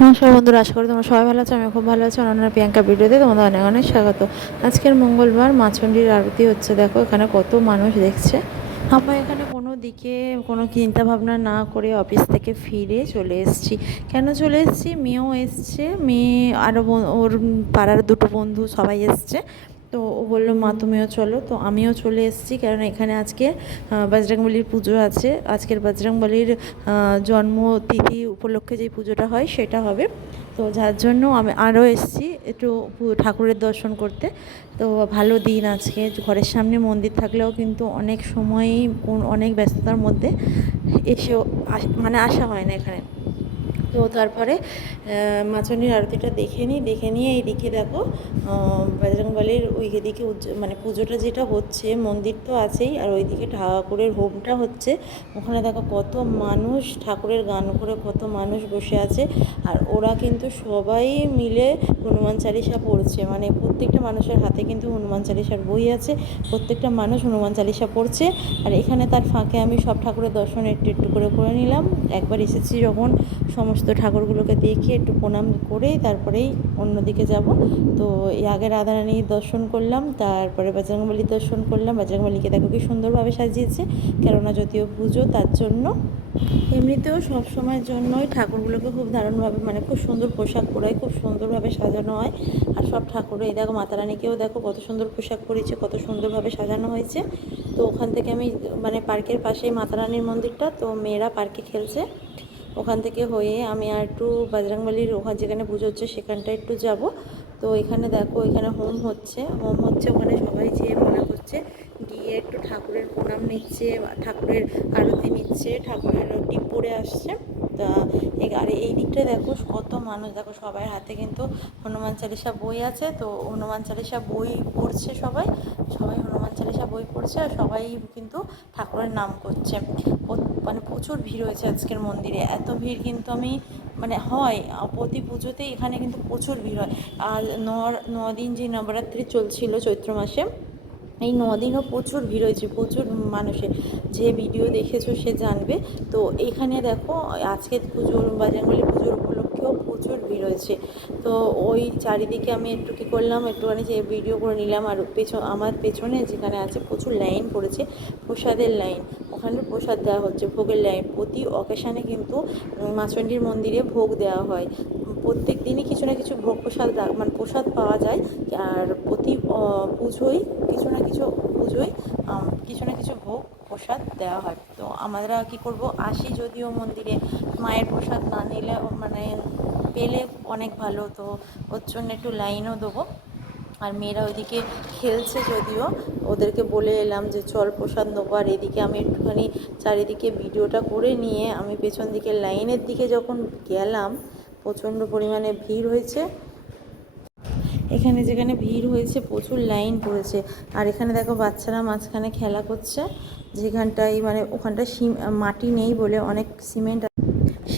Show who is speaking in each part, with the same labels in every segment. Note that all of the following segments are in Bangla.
Speaker 1: নমস্কার বন্ধুরা, আশা করি তোমরা সবাই ভালো আছো আমি খুব ভালো আছি। অনন্য প্রিয়াঙ্কা ভিডিওতে তোমাদের অনেক অনেক স্বাগত। আজকের মঙ্গলবার মাছন্ডির আরতি হচ্ছে, দেখো এখানে কত মানুষ দেখছে। আমরা এখানে কোনো দিকে কোনো চিন্তা ভাবনা না করে অফিস থেকে ফিরে চলে এসেছি। কেন চলে এসেছি? মেয়েও এসছে, মেয়ে আরও ওর পাড়ার দুটো বন্ধু সবাই এসছে। তো ও বলল, মা, তুমিও চলো। তো আমিও চলে এসেছি কারণ এখানে আজকে বজরংবলির পুজো আছে। আজকের বজরংবলির জন্মতিথি উপলক্ষে যে পুজোটা হয়, সেটা হবে। তো যার জন্য আমি আরও এসেছি একটু ঠাকুরের দর্শন করতে। তো ভালো দিন আজকে। ঘরের সামনে মন্দির থাকলেও কিন্তু অনেক সময়ই অনেক ব্যস্ততার মধ্যে এসেও মানে আসা হয় না এখানে। তো তারপরে মাছনির আরতিটা দেখে নিই, দেখে নিয়ে এইদিকে দেখো বজরংবলির ওই দিকে মানে পুজোটা যেটা হচ্ছে, মন্দির তো আছেই, আর ওইদিকে ঠাকুরের হোমটা হচ্ছে। ওখানে দেখো কত মানুষ, ঠাকুরের গান করে কত মানুষ বসে আছে, আর ওরা কিন্তু সবাই মিলে হনুমান চালিসা পড়ছে। মানে প্রত্যেকটা মানুষের হাতে কিন্তু হনুমান চালিসার বই আছে, প্রত্যেকটা মানুষ হনুমান চালিসা পড়ছে, আর এখানে তার ফাঁকে আমি সব ঠাকুরের দর্শন একটু একটু করে করে নিলাম। একবার এসেছি যখন, সমস্ত ঠাকুরগুলোকে দেখে একটু প্রণাম করেই তারপরেই অন্যদিকে যাব। তো এই আগে রাধারানীর দর্শন করলাম, তারপরে বজরংবলির দর্শন করলাম। বজরংবলিকে দেখো কি সুন্দরভাবে সাজিয়েছে, কেননা যদিও পুজো তার জন্য। এমনিতেও সব সময়ের জন্যই ঠাকুরগুলোকে খুব দারুণভাবে মানে খুব সুন্দর পোশাক পরায়, খুব সুন্দরভাবে সাজানো হয়। আর সব ঠাকুরে, এই দেখো মাতা রানীকেও দেখো কত সুন্দর পোশাক পরেছে কত সুন্দরভাবে সাজানো হয়েছে। তো ওখান থেকে আমি মানে পার্কের পাশেই মাতা রানীর মন্দিরটা, তো মেয়েরা পার্কে খেলছে। ওখান থেকে হয়ে আমি আর একটু বজরংবলির ওখানে যেখানে পুজো হচ্ছে সেখানটা একটু যাব। তো এখানে দেখো, এখানে হোম হচ্ছে। হোম হচ্ছে, ওখানে সবাই যেয়ে মনে করছে, গিয়ে একটু ঠাকুরের প্রণাম নিচ্ছে, ঠাকুরের আরতি নিচ্ছে ঠাকুরের টিপ পরে আসছে। তা আর এই দিকটা দেখো, কত মানুষ। দেখো, সবার হাতে কিন্তু হনুমান চালিসা বই আছে। তো হনুমান চালিসা বই পড়ছে সবাই। সবাই হনুমান বই পড়ছে আর সবাই কিন্তু ঠাকুরের নাম করছে। মানে প্রচুর ভিড় হয়েছে আজকের মন্দিরে। এত ভিড় কিন্তু আমি মানে হয় প্রতি পুজোতেই এখানে কিন্তু প্রচুর ভিড় হয়। আর ন দিন যে নবরাত্রি চলছিল চৈত্র মাসে, এই দিনও প্রচুর ভিড় হয়েছে, প্রচুর মানুষের। যে ভিডিও দেখেছ সে জানবে। তো এখানে দেখো আজকে পুজোর বাজারগুলি পুজোর প্রচুর ভিড় হয়েছে। তো ওই চারিদিকে আমি একটু কী করলাম, একটুখানি যে ভিডিও করে নিলাম আর পেছন আমার পেছনে যেখানে আছে প্রচুর লাইন পড়েছে, প্রসাদের লাইন ওখানে প্রসাদ দেওয়া হচ্ছে, ভোগের লাইন প্রতি অকেশানে কিন্তু মাছন্ডির মন্দিরে ভোগ দেওয়া হয়। প্রত্যেক দিনই কিছু না কিছু ভোগ প্রসাদ মানে প্রসাদ পাওয়া যায়। আর প্রতি পুজোয় কিছু না কিছু পুজোয় কিছু না কিছু ভোগ প্রসাদ দেওয়া হয়। তো আমরা কি করব? আসি যদিও মন্দিরে। মায়ের প্রসাদ না নিলে মানে পেলে অনেক ভালো। তো ওর জন্য একটু লাইনও দেবো। আর মেয়েরা ওইদিকে খেলছে যদিও। ওদেরকে বলে এলাম যে, চল প্রসাদ নেব। আর এদিকে আমি একটুখানি চারিদিকে ভিডিওটা করে নিয়ে আমি পেছন দিকে লাইনের দিকে যখন গেলাম প্রচণ্ড পরিমাণে ভিড় হয়েছে। এখানে যেখানে ভিড় হয়েছে, প্রচুর লাইন পড়েছে। আর এখানে দেখো বাচ্চারা মাঝখানে খেলা করছে। যেখানটাই মানে ওখানটা মাটি নেই বলে অনেক সিমেন্ট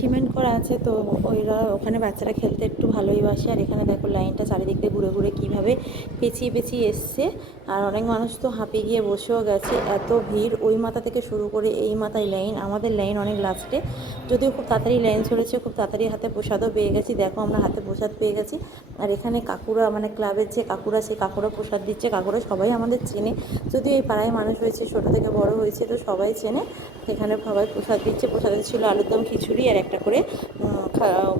Speaker 1: সিমেন্ট করা আছে, তো ওইরা ওখানে বাচ্চারা খেলতে একটু ভালোই বাসে। আর এখানে দেখো লাইনটা চারিদিক দিয়ে ঘুরে ঘুরে কীভাবে পেঁচিয়ে পেঁচিয়ে এসছে। আর অনেক মানুষ তো হাঁপিয়ে গিয়ে বসেও গেছে। এত ভিড় ওই মাথা থেকে শুরু করে এই মাথায় লাইন। আমাদের লাইন অনেক লাস্টে। যদিও খুব তাড়াতাড়ি লাইন চলেছে, খুব তাড়াতাড়ি হাতে প্রসাদও পেয়ে গেছি। দেখো আমরা হাতে প্রসাদ পেয়ে গেছি। আর এখানে কাকুরা মানে ক্লাবের যে কাকুরা, সেই কাকুরা প্রসাদ দিচ্ছে। কাকুরা সবাই আমাদের চেনে। যদিও এই পাড়ায় মানুষ হয়েছে, ছোটো থেকে বড় হয়েছে, তো সবাই চেনে। এখানে সবাই প্রসাদ দিচ্ছে। প্রসাদে ছিল আলুর দম খিচুড়ি আর একটা করে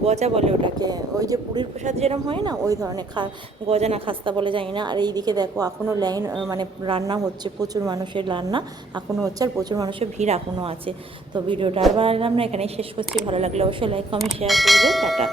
Speaker 1: গজা বলে ওটাকে। ওই যে পুরীর প্রসাদ যেরকম হয় না, ওই ধরনের খা, গজা না খাস্তা বলে জানি না। আর এইদিকে দেখো এখনও লাইন মানে রান্না হচ্ছে, প্রচুর মানুষের রান্না এখনও হচ্ছে, আর প্রচুর মানুষের ভিড় এখনও আছে। তো ভিডিওটা আর বাড়লাম না, এখানেই শেষ করছি। ভালো লাগলে অবশ্যই লাইক কমেন্ট শেয়ার করবে। টাটা।